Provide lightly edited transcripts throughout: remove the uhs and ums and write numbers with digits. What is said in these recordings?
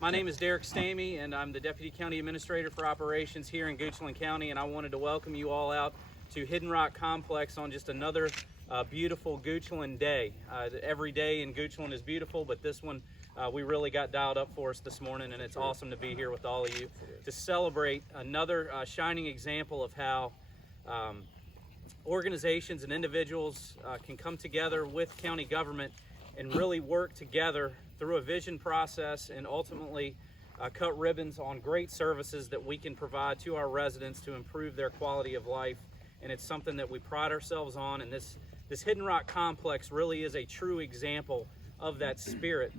My name is Derek Stamey, and I'm the Deputy County Administrator for Operations here in Goochland County, and I wanted to welcome you all out to Hidden Rock Complex on just another beautiful Goochland day. Every day in Goochland is beautiful, but this one we really got dialed up for us this morning, and it's awesome to be here with all of you to celebrate another shining example of how organizations and individuals can come together with county government and really work together through a vision process and ultimately cut ribbons on great services that we can provide to our residents to improve their quality of life. And it's something that we pride ourselves on, and this Hidden Rock Complex really is a true example of that spirit.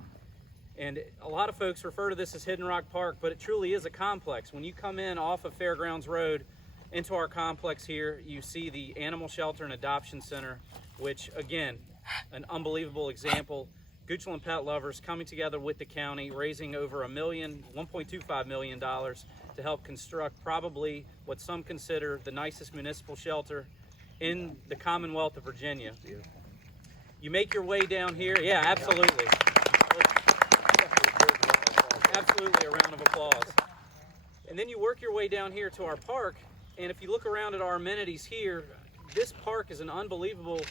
And a lot of folks refer to this as Hidden Rock Park, but it truly is a complex. When you come in off of Fairgrounds Road into our complex here, you see the Animal Shelter and Adoption Center, which again, an unbelievable example. Goochland pet lovers coming together with the county, raising over $1.25 million to help construct probably what some consider the nicest municipal shelter in the Commonwealth of Virginia. You make your way down here, yeah, absolutely. Absolutely a round of applause. And then you work your way down here to our park, and if you look around at our amenities here, this park is an unbelievable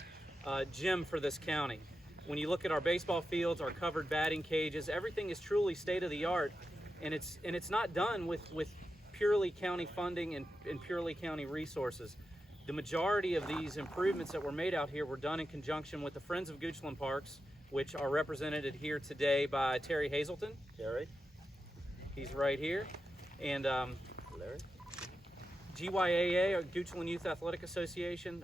gem for this county. When you look at our baseball fields, our covered batting cages, everything is truly state-of-the-art, and it's not done with purely county funding and purely county resources. The majority of these improvements that were made out here were done in conjunction with the Friends of Goochland Parks, which are represented here today by Terry Hazelton. Terry. He's right here. And Larry. GYAA, or Goochland Youth Athletic Association,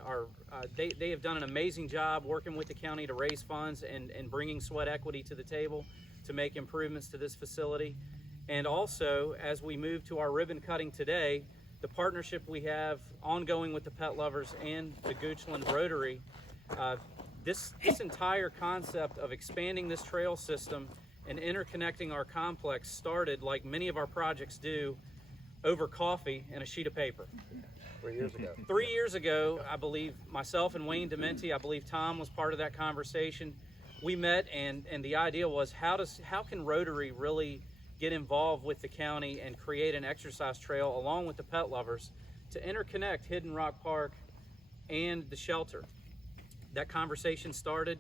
they have done an amazing job working with the county to raise funds and bringing sweat equity to the table to make improvements to this facility. And also, as we move to our ribbon cutting today, the partnership we have ongoing with the pet lovers and the Goochland Rotary, this entire concept of expanding this trail system and interconnecting our complex started, like many of our projects do, over coffee and a sheet of paper. 3 years ago. 3 years ago, I believe myself and Wayne Dementi, I believe Tom was part of that conversation. We met, and the idea was how can Rotary really get involved with the county and create an exercise trail along with the pet lovers to interconnect Hidden Rock Park and the shelter. That conversation started.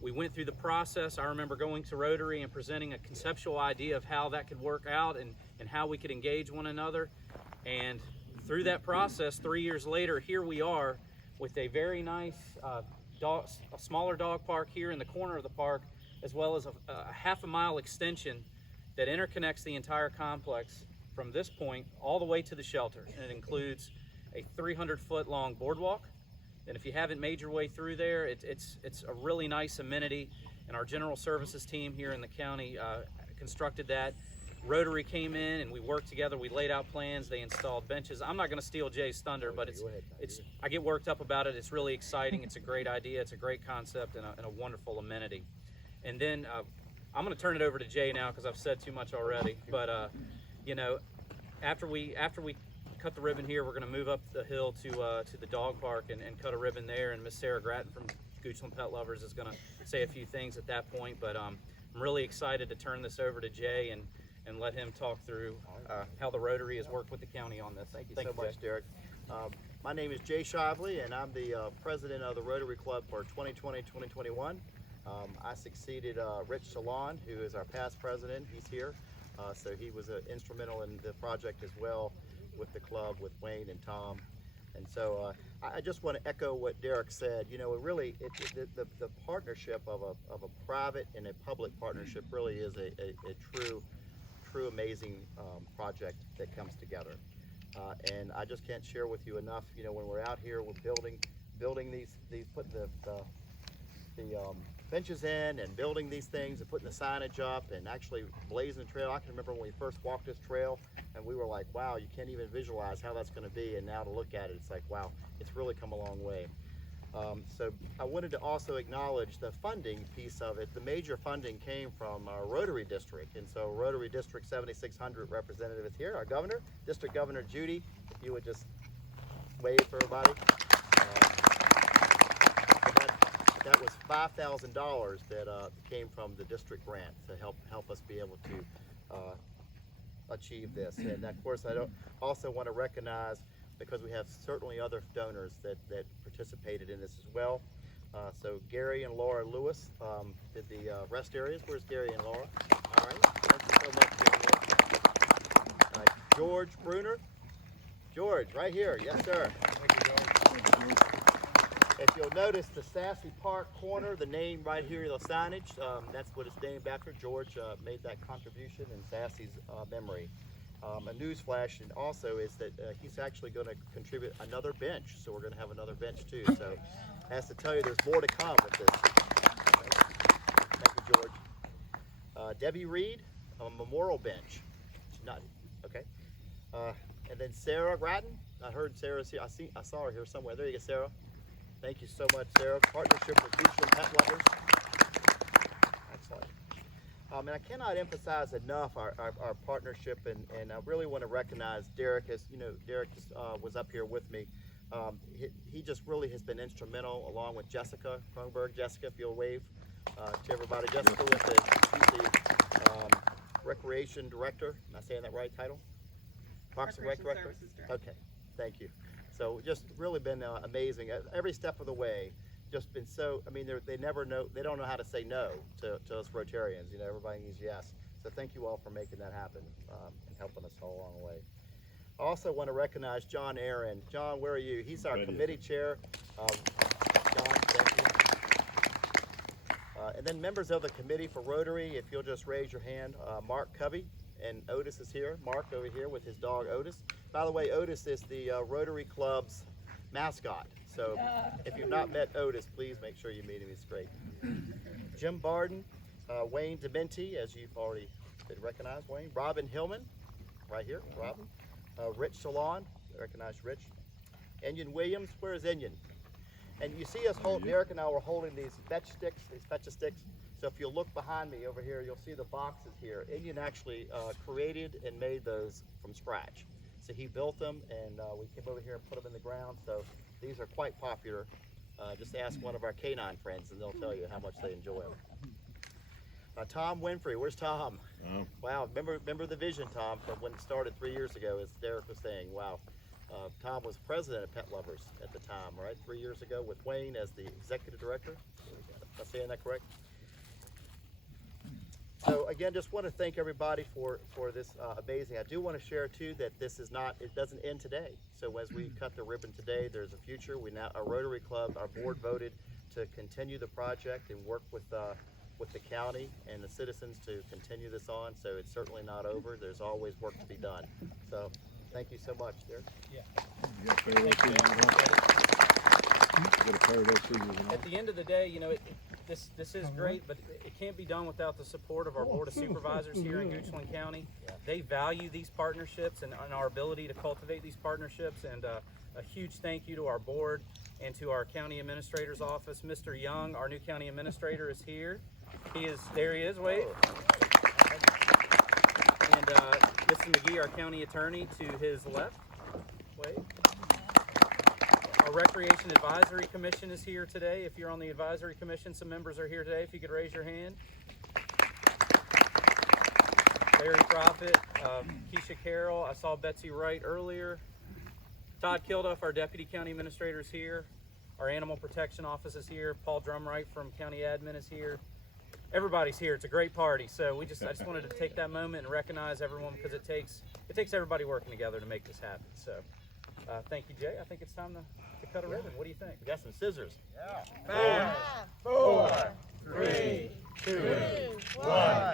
We went through the process. I remember going to Rotary and presenting a conceptual idea of how that could work out and how we could engage one another. And through that process, 3 years later, here we are with a very nice a smaller dog park here in the corner of the park, as well as a half-a-mile extension that interconnects the entire complex from this point all the way to the shelter. And it includes a 300-foot long boardwalk. And if you haven't made your way through there, it's a really nice amenity. And our General Services team here in the county constructed that. Rotary came in and we worked together. We laid out plans. They installed benches. I'm not going to steal Jay's thunder, but I get worked up about it. It's really exciting. It's a great idea. It's a great concept and a wonderful amenity. And then I'm going to turn it over to Jay now because I've said too much already. But you know, after we cut the ribbon here, we're going to move up the hill to the dog park and cut a ribbon there. And Miss Sarah Gratton from Goochland Pet Lovers is going to say a few things at that point. But I'm really excited to turn this over to Jay and let him talk through how the Rotary has worked with the county on this. Thank you so much, Derek. My name is Jay Shively, and I'm the president of the Rotary Club for 2020-2021. I succeeded Rich Salon, who is our past president. He's here, so he was instrumental in the project as well with the club, with Wayne and Tom. And so I just want to echo what Derek said. You know, the partnership of a private and a public partnership really is a true amazing project that comes together. And I just can't share with you enough. You know, when we're out here, we're building these putting the benches in and building these things and putting the signage up and actually blazing the trail. I can remember when we first walked this trail and we were like, wow, you can't even visualize how that's going to be. And now to look at it, it's like, wow, it's really come a long way. So I wanted to also acknowledge the funding piece of it. The major funding came from our Rotary District, and so Rotary District 7600 representative is here, our governor, District Governor Judy, if you would just wave for everybody. That was $5,000 that came from the district grant to help us be able to achieve this. And of course, I also want to recognize, because we have certainly other donors that participated in this as well. So Gary and Laura Lewis did the rest areas. Where's Gary and Laura? All right, thank you so much, Gary. George Bruner. George, right here. Yes, sir. Thank you, George. If you'll notice the Sassy Park corner, the name right here, the signage, that's what it's named after. George made that contribution in Sassy's memory. A news flash and also is that he's actually going to contribute another bench, so we're going to have another bench too. So I have to tell you, there's more to come with this. Thank you, George. Debbie Reed, a memorial bench. She's not okay. And then Sarah Ratton. I heard Sarah's here. I saw her here somewhere. There you go, Sarah. Thank you so much, Sarah. Partnership with Goochland Pet Lovers. Excellent. And I cannot emphasize enough our partnership, and I really want to recognize Derek. As you know, Derek was up here with me. He just really has been instrumental, along with Jessica Kronberg. Jessica, if you'll wave to everybody. Jessica, she's the Recreation Director. Am I saying that right title? Parks and Rec Director? Okay, thank you. So just really been amazing every step of the way. Just been so, I mean, they never know, they don't know how to say no to us Rotarians. You know, everybody needs yes. So thank you all for making that happen and helping us all along the way. I also want to recognize John Aaron. John, where are you? He's our committee chair. John, thank you. And then members of the committee for Rotary, if you'll just raise your hand. Mark Covey and Otis is here. Mark over here with his dog Otis. By the way, Otis is the Rotary Club's mascot. So if you've not met Otis, please make sure you meet him. He's great. Jim Barden, Wayne Dementi, as you've already been recognized, Wayne. Robin Hillman, right here, Robin. Rich Salon, recognize Rich. Enion Williams, where is Enion? And you see us hold, Derek and I were holding these fetch sticks. So if you'll look behind me over here, you'll see the boxes here. Enion actually created and made those from scratch. So he built them, and we came over here and put them in the ground. So these are quite popular. Just ask one of our canine friends, and they'll tell you how much they enjoy them. Tom Winfrey, where's Tom? Oh. Wow, remember the vision, Tom, from when it started 3 years ago, as Derek was saying. Wow. Tom was president of Pet Lovers at the time, right? 3 years ago, with Wayne as the executive director. Am I saying that correct? So again, just want to thank everybody for this amazing. I do want to share too that this is not, it doesn't end today. So as we cut the ribbon today, there's a future. Our Rotary Club, our board voted to continue the project and work with the county and the citizens to continue this on. So it's certainly not over. There's always work to be done. So thank you so much, Derek. Yeah. At the end of the day, you know, this is great, but it can't be done without the support of our Board of Supervisors here in Goochland County. They value these partnerships and our ability to cultivate these partnerships, and a huge thank you to our board and to our county administrator's office. Mr. Young, our new county administrator, is here. There he is, wait. And Mr. McGee, our county attorney, to his left, wait. Our Recreation Advisory Commission is here today. If you're on the Advisory Commission, some members are here today. If you could raise your hand. Larry Profit, Keisha Carroll. I saw Betsy Wright earlier. Todd Kilduff, our Deputy County Administrator, is here. Our Animal Protection Office is here. Paul Drumright from County Admin is here. Everybody's here. It's a great party. So I just wanted to take that moment and recognize everyone, because it takes everybody working together to make this happen. So thank you, Jay. I think it's time to cut a ribbon. What do you think? We got some scissors. Yeah. 5, 4, 3, 2, 1.